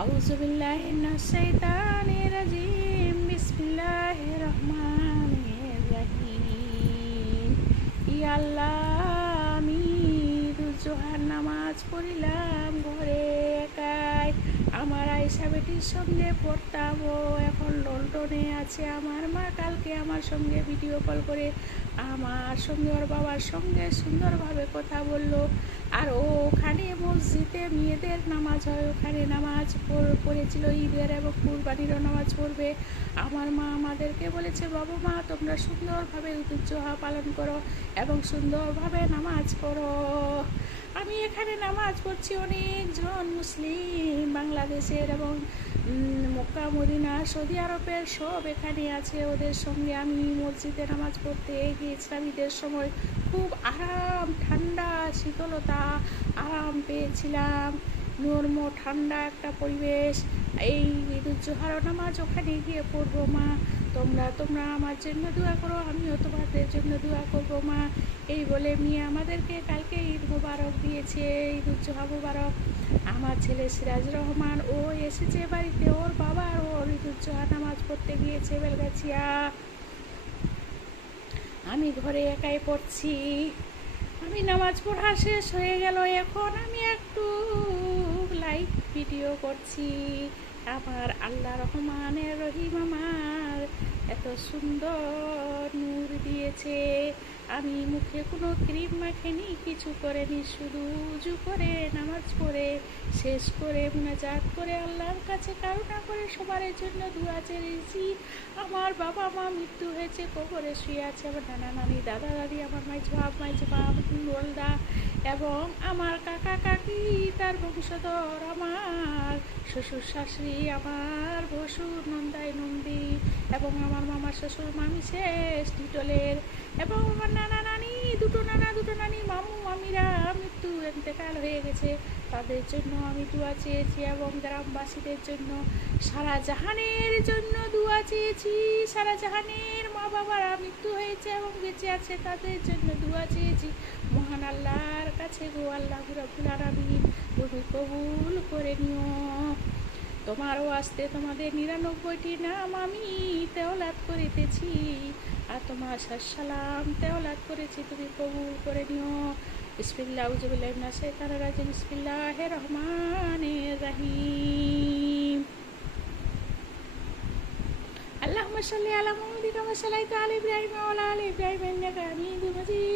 আউযু বিল্লাহি মিনাশ শাইতানির রাজিম বিসমিল্লাহির রহমানির রহিম। ইয়া আল্লাহ, আমি দুজোহার নামাজ পড়িলাম ঘরে একাই। আমার আয়েশা বেটির সঙ্গে পড়তাম, ও এখন লন্ডনে আছে। আমার মা কালকে আমার সঙ্গে ভিডিও কল করে আমার সঙ্গে ওর বাবার সঙ্গে সুন্দরভাবে কথা বললো। আর ওখানে মসজিদে মেয়েদের নামাজ হয়, ওখানে নামাজ পড়েছিল, ঈদের এবং কুরবানিরও নামাজ পড়বে। আমার মা আমাদেরকে বলেছে, বাবা মা তোমরা সুন্দরভাবে ঈদুল জোহা পালন করো এবং সুন্দরভাবে নামাজ পড়ো। আমি এখানে নামাজ পড়ছি, অনেকজন মুসলিম বাংলাদেশের এবং মক্কা মদিনা সৌদি আরবের সব এখানে আছে। ওদের সঙ্গে আমি মসজিদে নামাজ পড়তে গিয়েছিলাম ঈদের সময়। খুব আরাম, ঠান্ডা, শীতলতা, আরাম পেয়েছিলাম। নরম ঠান্ডা একটা পরিবেশ। এই ঈদুল জোহার নামাজ ওখানে গিয়ে পড়বো মা। তোমরা আমার জন্য দোয়া করো, আমিও তোমাদের জন্য দোয়া করবো মা। এই বলে মেয়ে আমাদেরকে কালকে ঈদ মুবারক দিয়েছে, ঈদুল জোহা মুবারক। আমার ছেলে সিরাজ রহমান ও এসেছে বাড়িতে, ওর বাবা ওর ঈদুল জোহা নামাজ পড়তে গিয়েছে বেলগাছিয়া। আমি ঘরে একাই পড়ছি। আমি নামাজ পড়া শেষ হয়ে গেল, এখন আমি একটু লাইভ ভিডিও করছি। আমার আল্লাহ রহমানের রহিম আমার এত সুন্দর নূর দিয়েছে। আমি মুখে কোনো ক্রিম মাখিনি, কিছু করেনি, শুধু উজু করে নামাজ পড়ে শেষ করে মুনাজাত করে আল্লাহর কাছে কারুণা করে সবার জন্য দোয়া চেয়েছি। আমার বাবা মা মৃত্যু হয়েছে, কবরে শুয়ে আছে। আমার নানা নানি, দাদা দাদি, আমার মাইজো বাপ, ওলদা এবং আমার কাকা কাকি, তার বংশধর, আমার শ্বশুর শাশুড়ি, আমার ভসুর নন্দাই নন্দী এবং আমার মামার শ্বশুর মামি শেষ টিটলের এবং আমার নানা নানি, দুটো নানি, মামু মামিরা মৃত্যু এতেকাল হয়ে গেছে। তাদের জন্য আমি দোয়া চেয়েছি এবং গ্রামবাসীদের জন্য, সারা জাহানের জন্য দোয়া চেয়েছি। সারা জাহানের মা বাবারা মৃত্যু হয়েছে এবং বেঁচে আছে, তাদের জন্য দোয়া চেয়েছি। মহান আল্লাহর কাছে, গো আল্লাহ রাব্বুল আলামিন, তুমি কবুল করে নিও। তোমারও আসতে তোমাদের ৯৯টি নাম আমি তেওলাদ করিতেছি, আর তোমার সালাম তেওলাদ করেছি, তুমি কবুল করে নিও। বিসমিল্লাহ, আউযু বিল্লাহি মিনাশ শাইতানির রাজিম, বিসমিল্লাহির রহমানির রহিম। আল্লাহুম্মা সাল্লি আলা মুহাম্মাদিন ওয়া সাল্লাইতু আলা ইব্রাহিম ওয়া আলা আলি ইব্রাহিম ইন্নাকা হামিদুম মাজিদ।